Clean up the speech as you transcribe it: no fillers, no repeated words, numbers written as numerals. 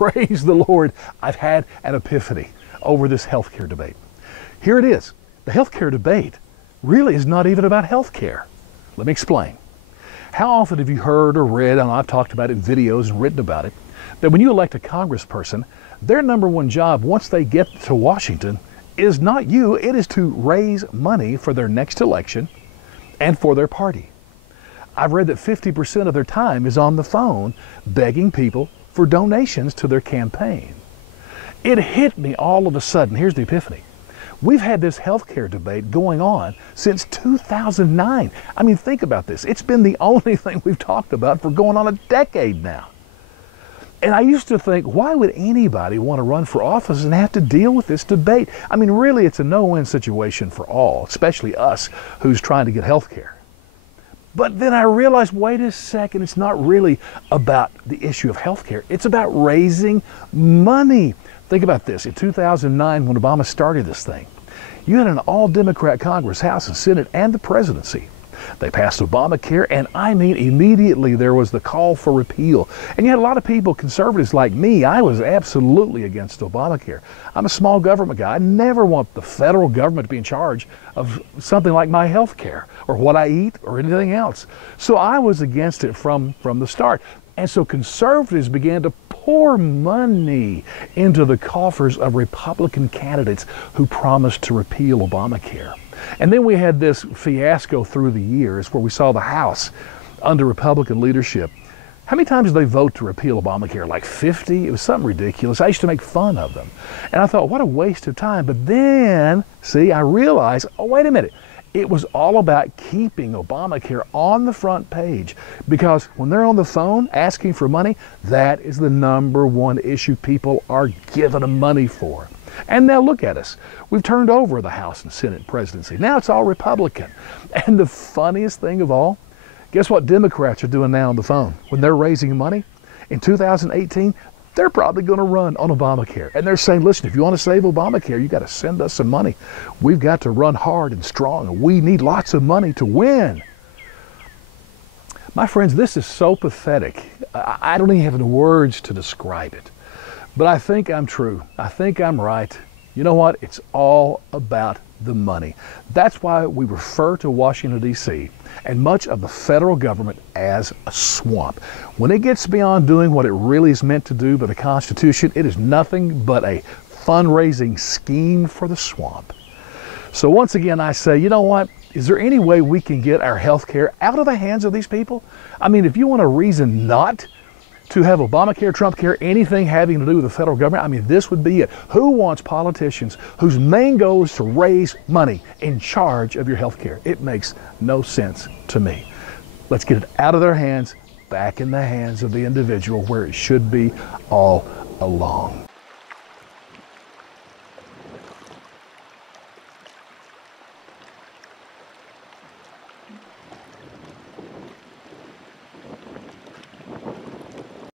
praise the Lord, I've had an epiphany over this healthcare debate. Here it is. The healthcare debate really is not even about healthcare. Let me explain. How often have you heard or read, and I've talked about it in videos and written about it, that when you elect a congressperson, their number one job once they get to Washington is not you, it is to raise money for their next election and for their party. I've read that 50% of their time is on the phone begging people for donations to their campaign. It hit me all of a sudden. Here's the epiphany. We've had this healthcare debate going on since 2009. I mean, think about this. It's been the only thing we've talked about for going on a decade now. And I used to think, why would anybody want to run for office and have to deal with this debate? I mean, really, it's a no-win situation for all, especially us who's trying to get health care. But then I realized, wait a second, it's not really about the issue of health care. It's about raising money. Think about this. In 2009, when Obama started this thing, you had an all-Democrat Congress, House and Senate, and the presidency. They passed Obamacare, and I mean immediately there was the call for repeal. And you had a lot of people, conservatives like me, I was absolutely against Obamacare. I'm a small government guy. I never want the federal government to be in charge of something like my health care or what I eat or anything else. So I was against it from the start. And so conservatives began to pour money into the coffers of Republican candidates who promised to repeal Obamacare. And then we had this fiasco through the years where we saw the House under Republican leadership. How many times did they vote to repeal Obamacare? Like 50? It was something ridiculous. I used to make fun of them. And I thought, what a waste of time. But then, see, I realized, oh, wait a minute. It was all about keeping Obamacare on the front page, because when they're on the phone asking for money, that is the number one issue people are giving them money for. And now look at us. We've turned over the House and Senate presidency. Now it's all Republican. And the funniest thing of all, guess what Democrats are doing now on the phone? When they're raising money in 2018, they're probably going to run on Obamacare. And they're saying, listen, if you want to save Obamacare, you got to send us some money. We've got to run hard and strong, and we need lots of money to win. My friends, this is so pathetic. I don't even have the words to describe it. But I think I'm true. I think I'm right. You know what? It's all about the money. That's why we refer to Washington, D.C. and much of the federal government as a swamp. When it gets beyond doing what it really is meant to do by the Constitution, it is nothing but a fundraising scheme for the swamp. So once again, I say, you know what? Is there any way we can get our health care out of the hands of these people? I mean, if you want a reason not to have Obamacare, Trump care, anything having to do with the federal government, I mean, this would be it. Who wants politicians whose main goal is to raise money in charge of your health care? It makes no sense to me. Let's get it out of their hands, back in the hands of the individual where it should be all along.